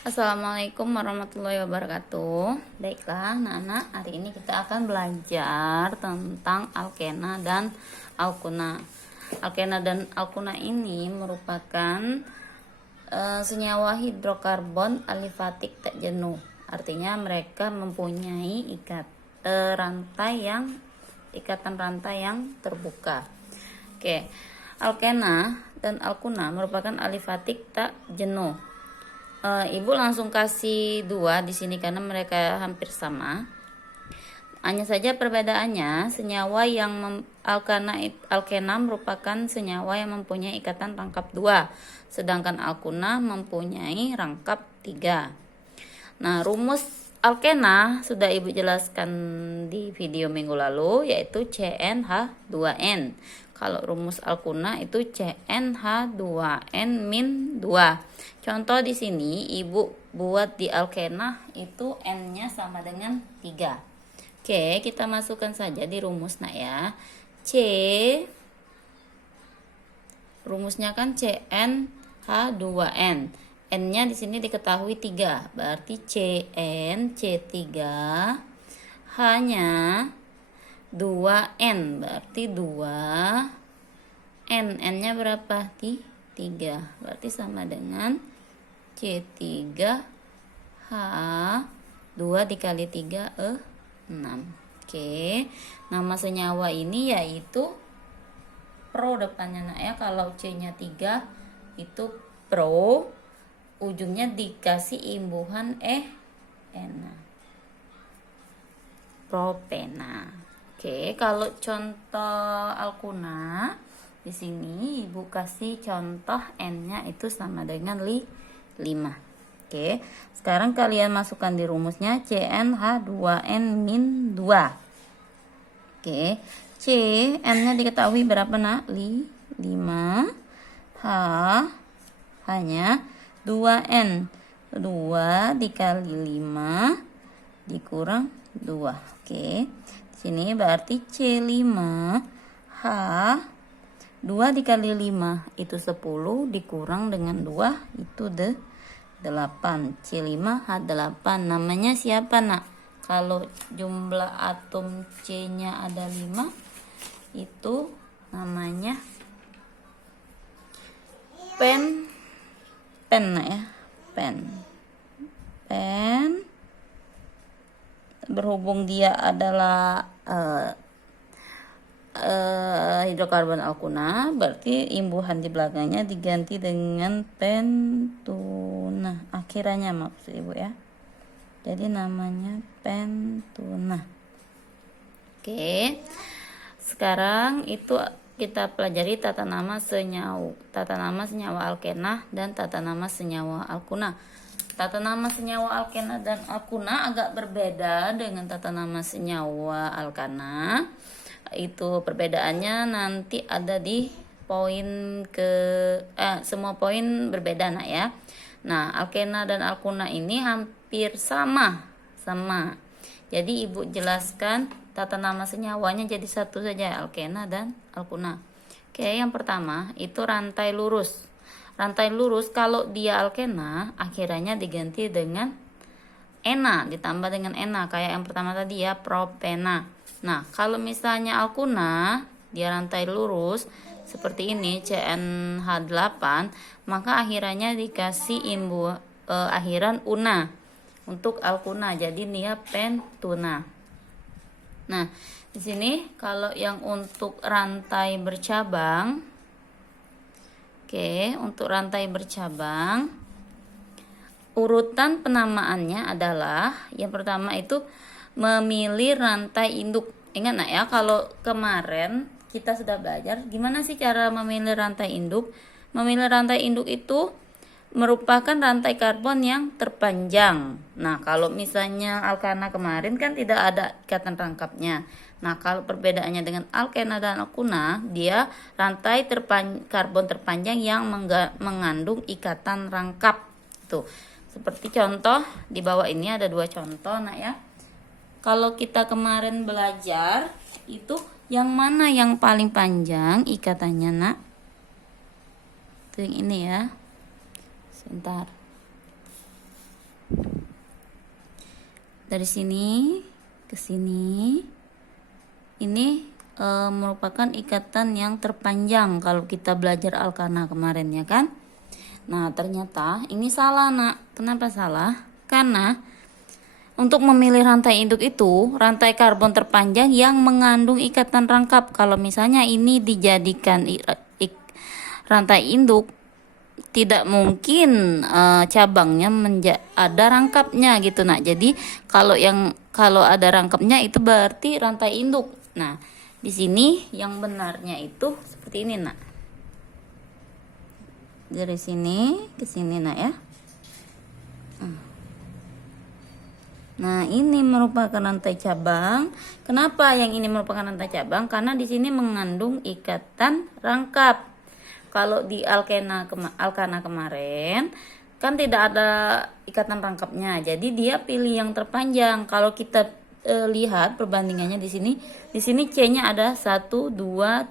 Assalamualaikum warahmatullahi wabarakatuh. Baiklah, anak-anak, hari ini kita akan belajar tentang alkena dan alkuna. Alkena dan alkuna ini merupakan senyawa hidrokarbon alifatik tak jenuh. Artinya mereka mempunyai ikatan rantai yang terbuka. Oke, alkena dan alkuna merupakan alifatik tak jenuh. Ibu langsung kasih 2 di sini karena mereka hampir sama. Hanya saja perbedaannya, senyawa yang alkena merupakan senyawa yang mempunyai ikatan rangkap 2, sedangkan alkuna mempunyai rangkap 3. Nah, rumus alkena sudah Ibu jelaskan di video minggu lalu, yaitu CnH2n. Kalau rumus alkuna itu CnH2n-2. Contoh di sini Ibu buat di alkena itu N-nya sama dengan 3. Oke, kita masukkan saja di rumus nak ya. Rumusnya kan CnH2n. N-nya di sini diketahui 3. Berarti Cn C3 hanya 2N. Berarti 2 N-nya berapa? 3. Berarti sama dengan C3H2 dikali 3 6. Oke, nama senyawa ini yaitu pro depannya nak ya. Kalau C-nya 3 itu pro, ujungnya dikasih imbuhan ena, propena. Oke, kalau contoh alkuna di sini Ibu kasih contoh N-nya itu sama dengan 5. Oke, sekarang kalian masukkan di rumusnya CnH2n-2. Oke, C N-nya diketahui berapa nak? 5. H hanya 2N. 2 dikali 5 dikurang 2. Oke, sini berarti C5H 2 dikali 5 itu 10 dikurang dengan 2 itu 8. C5H8 namanya siapa nak? Kalau jumlah atom C-nya ada 5 itu namanya pen nak ya. Pen berhubung dia adalah hidrokarbon alkuna, berarti imbuhan di belakangnya diganti dengan pentuna. Akhirannya maksud Ibu ya. Jadi namanya pentuna. Oke. Sekarang itu kita pelajari tata nama senyawa alkena dan tata nama senyawa alkuna. Tata nama senyawa alkena dan alkuna agak berbeda dengan tata nama senyawa alkana. Itu perbedaannya nanti ada di poin semua poin berbeda nak ya. Nah, alkena dan alkuna ini hampir sama. Jadi Ibu jelaskan tata nama senyawanya jadi satu saja, alkena dan alkuna. Oke, yang pertama itu rantai lurus. Rantai lurus kalau dia alkena akhirannya diganti dengan ena, ditambah dengan ena kayak yang pertama tadi ya, propena. Nah, kalau misalnya alkuna dia rantai lurus seperti ini CnH8, maka akhirannya dikasih akhiran una untuk alkuna. Jadi dia pentuna. Nah, di sini kalau yang untuk rantai bercabang, untuk rantai bercabang urutan penamaannya adalah yang pertama itu memilih rantai induk. Ingat nak ya, kalau kemarin kita sudah belajar gimana sih cara memilih rantai induk. Memilih rantai induk itu merupakan rantai karbon yang terpanjang. Nah, kalau misalnya alkana kemarin kan tidak ada ikatan rangkapnya. Nah, kalau perbedaannya dengan alkena dan alkuna, dia rantai karbon terpanjang yang mengandung ikatan rangkap. Tuh, seperti contoh di bawah ini ada 2 contoh nak ya. Kalau kita kemarin belajar itu yang mana yang paling panjang ikatannya nak? Itu yang ini ya. Sebentar. Dari sini ke sini. Ini merupakan ikatan yang terpanjang kalau kita belajar alkana kemarin ya kan. Nah ternyata ini salah nak. Kenapa salah? Karena untuk memilih rantai induk itu rantai karbon terpanjang yang mengandung ikatan rangkap. Kalau misalnya ini dijadikan rantai induk, tidak mungkin cabangnya ada rangkapnya gitu nak. Jadi kalau ada rangkapnya itu berarti rantai induk. Nah, di sini yang benarnya itu seperti ini nak. Dari sini ke sini nak ya. Nah, ini merupakan rantai cabang. Kenapa yang ini merupakan rantai cabang? Karena di sini mengandung ikatan rangkap. Kalau di alkana kemarin kan tidak ada ikatan rangkapnya. Jadi dia pilih yang terpanjang. Kalau kita lihat perbandingannya di sini C-nya ada 1 2 3 4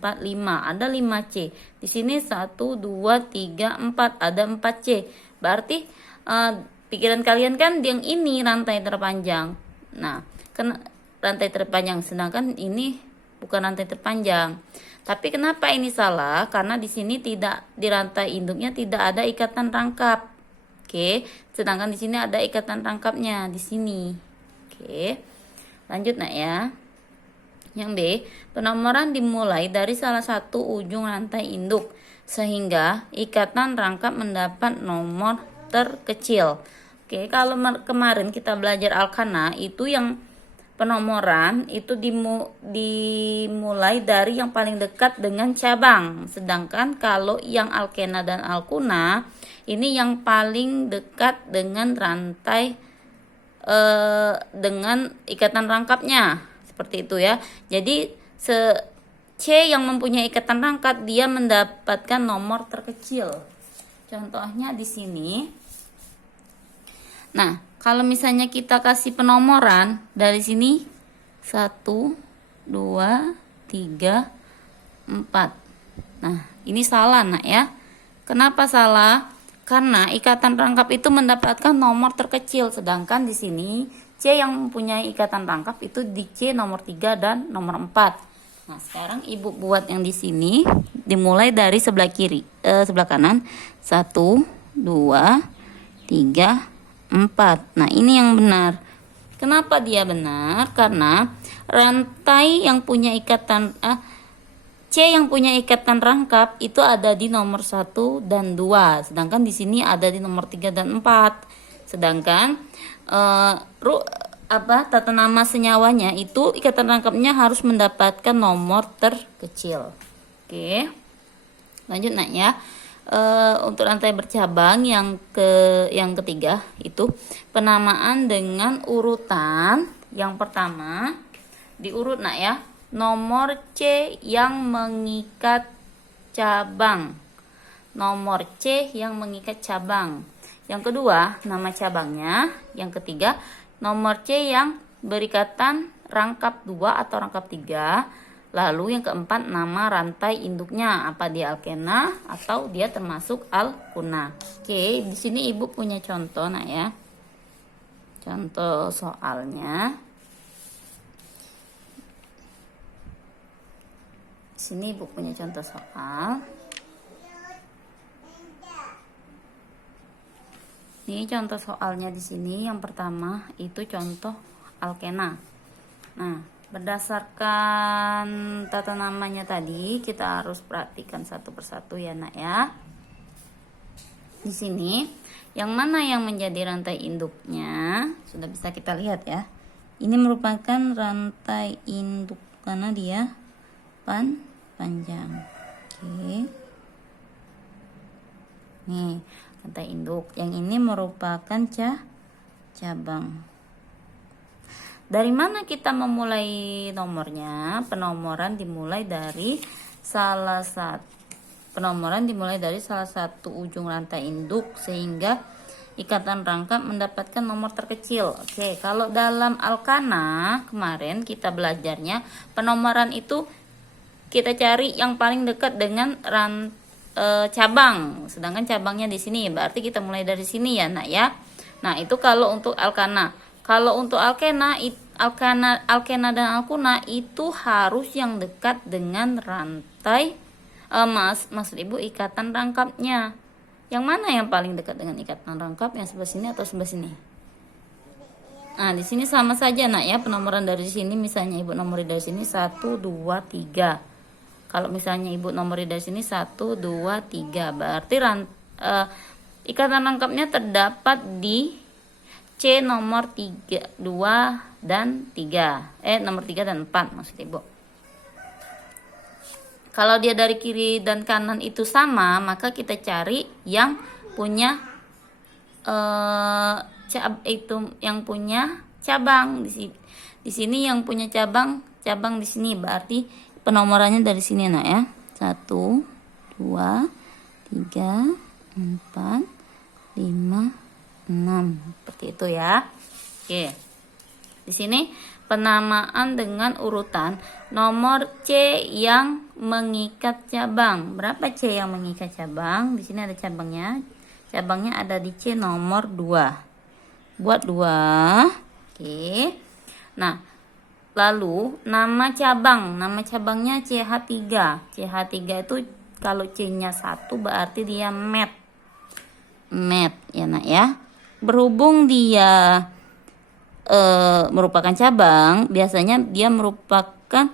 5. Ada 5 C. Di sini 1 2 3 4 ada 4 C. Berarti pikiran kalian kan yang ini rantai terpanjang. Nah, kan rantai terpanjang sedangkan ini bukan rantai terpanjang. Tapi kenapa ini salah? Karena di sini tidak, di rantai induknya tidak ada ikatan rangkap. Oke, sedangkan di sini ada ikatan rangkapnya di sini. Oke. Lanjut nak ya. Yang B, penomoran dimulai dari salah satu ujung rantai induk sehingga ikatan rangkap mendapat nomor terkecil. Oke, kalau kemarin kita belajar alkana itu yang penomoran itu dimulai dari yang paling dekat dengan cabang. Sedangkan kalau yang alkena dan alkuna ini yang paling dekat dengan rantai dengan ikatan rangkapnya. Seperti itu ya. Jadi C yang mempunyai ikatan rangkap dia mendapatkan nomor terkecil. Contohnya di sini. Nah, kalau misalnya kita kasih penomoran dari sini 1 2 3 4. Nah, ini salah nak ya. Kenapa salah? Karena ikatan rangkap itu mendapatkan nomor terkecil, sedangkan di sini C yang mempunyai ikatan rangkap itu di C nomor 3 dan nomor 4. Nah, sekarang Ibu buat yang di sini dimulai dari sebelah kiri, sebelah kanan. 1 2 3 4. Nah, ini yang benar. Kenapa dia benar? Karena rantai yang punya ikatan C yang punya ikatan rangkap itu ada di nomor 1 dan 2. Sedangkan di sini ada di nomor 3 dan 4. Sedangkan tata nama senyawanya itu ikatan rangkapnya harus mendapatkan nomor terkecil. Oke. Lanjut nak ya. Untuk rantai bercabang yang ketiga itu penamaan dengan urutan. Yang pertama diurut nak ya, nomor C yang mengikat cabang. Nomor C yang mengikat cabang. Yang kedua nama cabangnya. Yang ketiga nomor C yang berikatan rangkap 2 atau rangkap 3. Lalu yang keempat nama rantai induknya, apa dia alkena atau dia termasuk alkuna. Oke, di sini Ibu punya contoh nak ya. Contoh soalnya. Di sini Ibu punya contoh soal. Ini contoh soalnya di sini. Yang pertama itu contoh alkena. Nah, berdasarkan tata namanya tadi, kita harus perhatikan satu persatu ya nak ya. Di sini, yang mana yang menjadi rantai induknya sudah bisa kita lihat ya. Ini merupakan rantai induk karena dia panjang. Oke. Nih, rantai induk. Yang ini merupakan cabang. Dari mana kita memulai nomornya? Penomoran dimulai dari salah satu ujung rantai induk sehingga ikatan rangkap mendapatkan nomor terkecil. Oke, kalau dalam alkana kemarin kita belajarnya penomoran itu kita cari yang paling dekat dengan cabang. Sedangkan cabangnya di sini, berarti kita mulai dari sini ya, nak ya. Nah, itu kalau untuk alkana. Kalau untuk alkena, alkena dan alkuna itu harus yang dekat dengan rantai, maksud ibu ikatan rangkapnya. Yang mana yang paling dekat dengan ikatan rangkap? Yang sebelah sini atau sebelah sini? Nah, di sini sama saja nak ya, penomoran dari sini misalnya ibu nomori dari sini 1, 2, 3. Kalau misalnya ibu nomori dari sini 1, 2, 3, berarti ikatan rangkapnya terdapat di C nomor 3, 2 dan 3. Nomor 3 dan 4 maksud ibu. Kalau dia dari kiri dan kanan itu sama, maka kita cari yang punya yang punya cabang di sini yang punya cabang di sini, berarti penomorannya dari sini nak ya. 1, 2, 3, 4, 5, 6 seperti itu ya. Oke. Di sini penamaan dengan urutan nomor C yang mengikat cabang. Berapa C yang mengikat cabang? Di sini ada cabangnya. Cabangnya ada di C nomor 2. Buat 2. Oke. Nah, lalu nama cabangnya CH3. CH3 itu kalau C-nya 1 berarti dia met ya nak ya. Berhubung dia merupakan cabang, biasanya dia merupakan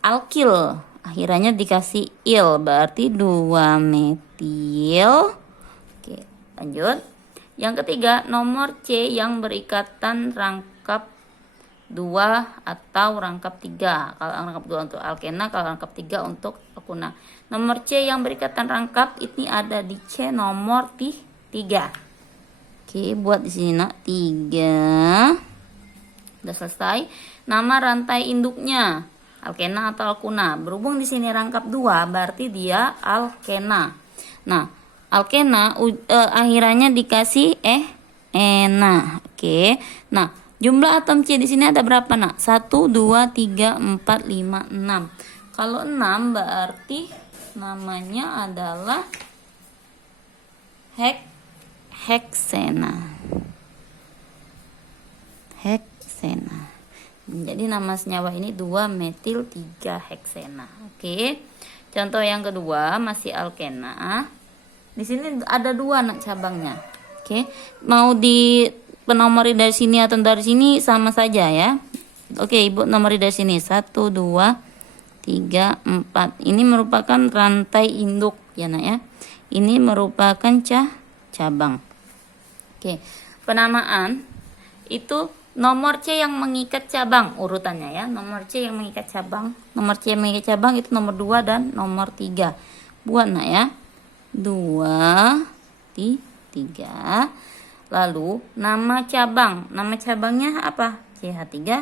alkil, akhirannya dikasih il, berarti 2 metil. Oke, lanjut. Yang ketiga, nomor C yang berikatan rangkap 2 atau rangkap 3. Kalau rangkap 2 untuk alkena, kalau rangkap 3 untuk alkuna. Nomor C yang berikatan rangkap ini ada di C nomor 3. Oke, buat di sini nak 3. Udah selesai. Nama rantai induknya alkena atau alkuna. Berhubung di sini rangkap 2, berarti dia alkena. Nah, alkena akhirannya dikasih ena. Oke. Nah, jumlah atom C di sini ada berapa nak? 1, 2, 3, 4, 5, 6. Kalau 6 berarti namanya adalah heksena. Jadi nama senyawa ini 2 metil 3 heksena. Oke. Contoh yang kedua masih alkena. Di sini ada 2 nak cabangnya. Oke. Mau di penomori dari sini atau dari sini sama saja ya. Oke, ibu nomori dari sini 1, 2, 3, 4. Ini merupakan rantai induk ya nak ya. Ini merupakan cabang. Oke, penamaan itu nomor C yang mengikat cabang urutannya ya. Nomor C yang mengikat cabang. Nomor C yang mengikat cabang itu nomor 2 dan nomor 3. Buat nak ya. 2, 3. Lalu nama cabang. Nama cabangnya apa? CH3.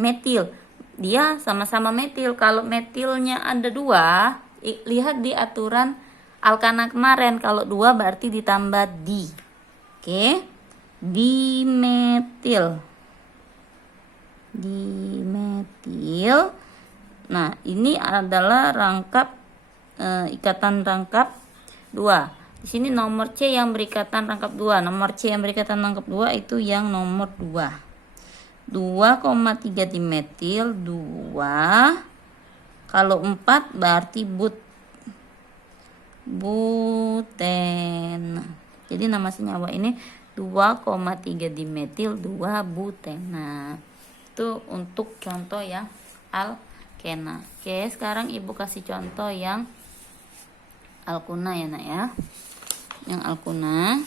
Metil. Dia sama-sama metil. Kalau metilnya ada 2, lihat di aturan alkana kemarin, kalau 2 berarti ditambah di. Oke. Dimetil. Nah, ini adalah rangkap ikatan rangkap 2. Di sini nomor C yang berikatan rangkap 2. Nomor C yang berikatan rangkap 2 itu yang nomor 2. 2,3 dimetil 2. Kalau 4 berarti buten. Jadi nama senyawa ini 2,3 dimetil 2 butena. Itu untuk contoh yang alkena. Oke, sekarang ibu kasih contoh yang alkuna ya nak ya. Yang alkuna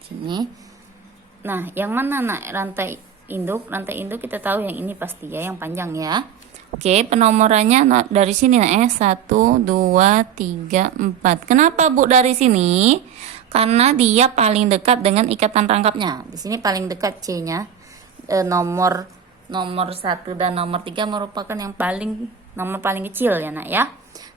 sini. Nah, yang mana nak rantai induk? Rantai induk kita tahu yang ini pasti ya, yang panjang ya. Oke, penomorannya dari sini nak ya. 1, 2, 3, 4. Kenapa Bu dari sini? Karena dia paling dekat dengan ikatan rangkapnya. Di sini paling dekat C-nya. Nomor 1 dan nomor 3 merupakan yang nomor paling kecil ya nak ya.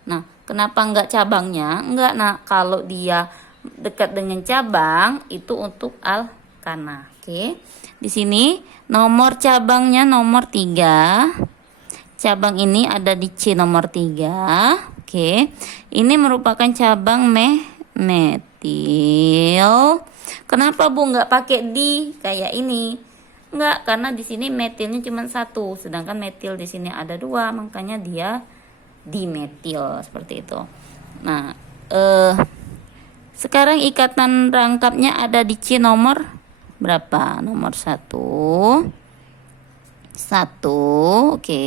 Nah, kenapa enggak cabangnya? Enggak nak, kalau dia dekat dengan cabang itu untuk alkana. Oke. Di sini nomor cabangnya nomor 3. Cabang ini ada di C nomor 3. Oke. Ini merupakan cabang metil. metil. Kenapa Bu nggak pakai di kayak ini? Nggak, karena di sini metilnya cuma satu, sedangkan metil di sini ada dua, makanya dia dimetil seperti itu. Nah, sekarang ikatan rangkapnya ada di C nomor berapa? Nomor 1. 1, oke.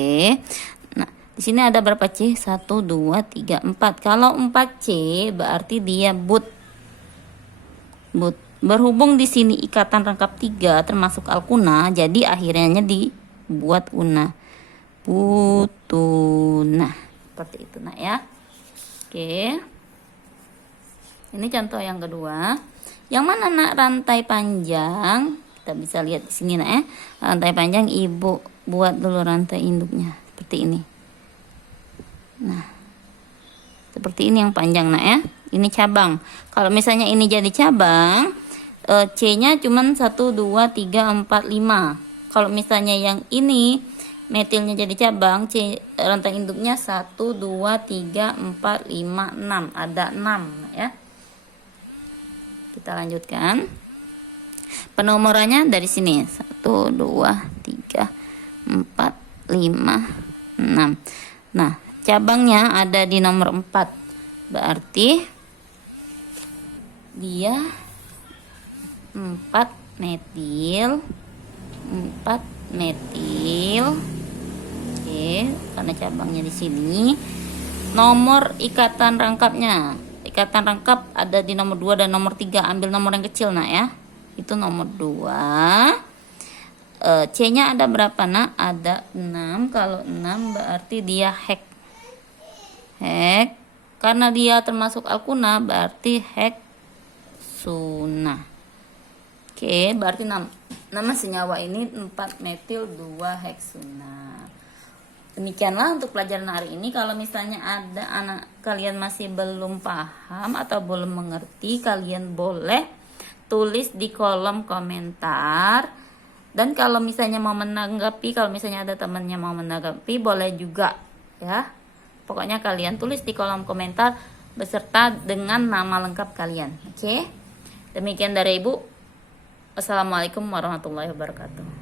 Nah, di sini ada berapa C? 1, 2, 3, 4. Kalau 4C berarti dia but. Berhubung di sini ikatan rangkap 3 termasuk alkuna, jadi akhirnya dibuat una. Butuna. Seperti itu nak ya. Oke. Ini contoh yang kedua. Yang mana nak rantai panjang? Kita bisa lihat di sini nak ya. Rantai panjang ibu buat dulu rantai induknya seperti ini. Nah, seperti ini yang panjang nak ya. Ini cabang. Kalau misalnya ini jadi cabang, C-nya cuman 1, 2, 3, 4, 5. Kalau misalnya yang ini metilnya jadi cabang, C rantai induknya 1, 2, 3, 4, 5, 6. Ada 6 ya. Kita lanjutkan. Penomorannya dari sini 1, 2, 3, 4, 5, 6. Nah, cabangnya ada di nomor 4. Berarti dia 4 metil. Oke, karena cabangnya di sini. Nomor ikatan rangkapnya. Ikatan rangkap ada di nomor 2 dan nomor 3. Ambil nomor yang kecil nak ya. Itu nomor 2. C-nya ada berapa nak? Ada 6. Kalau 6 berarti dia hek. Karena dia termasuk alkuna berarti heksuna. Oke, berarti nama senyawa ini 4 metil 2 heksuna. Demikianlah untuk pelajaran hari ini. Kalau misalnya ada anak kalian masih belum paham atau belum mengerti, kalian boleh tulis di kolom komentar. Dan kalau misalnya mau menanggapi, kalau misalnya ada temannya mau menanggapi, boleh juga ya. Pokoknya kalian tulis di kolom komentar beserta dengan nama lengkap kalian. Oke? Demikian dari Ibu. Assalamualaikum warahmatullahi wabarakatuh.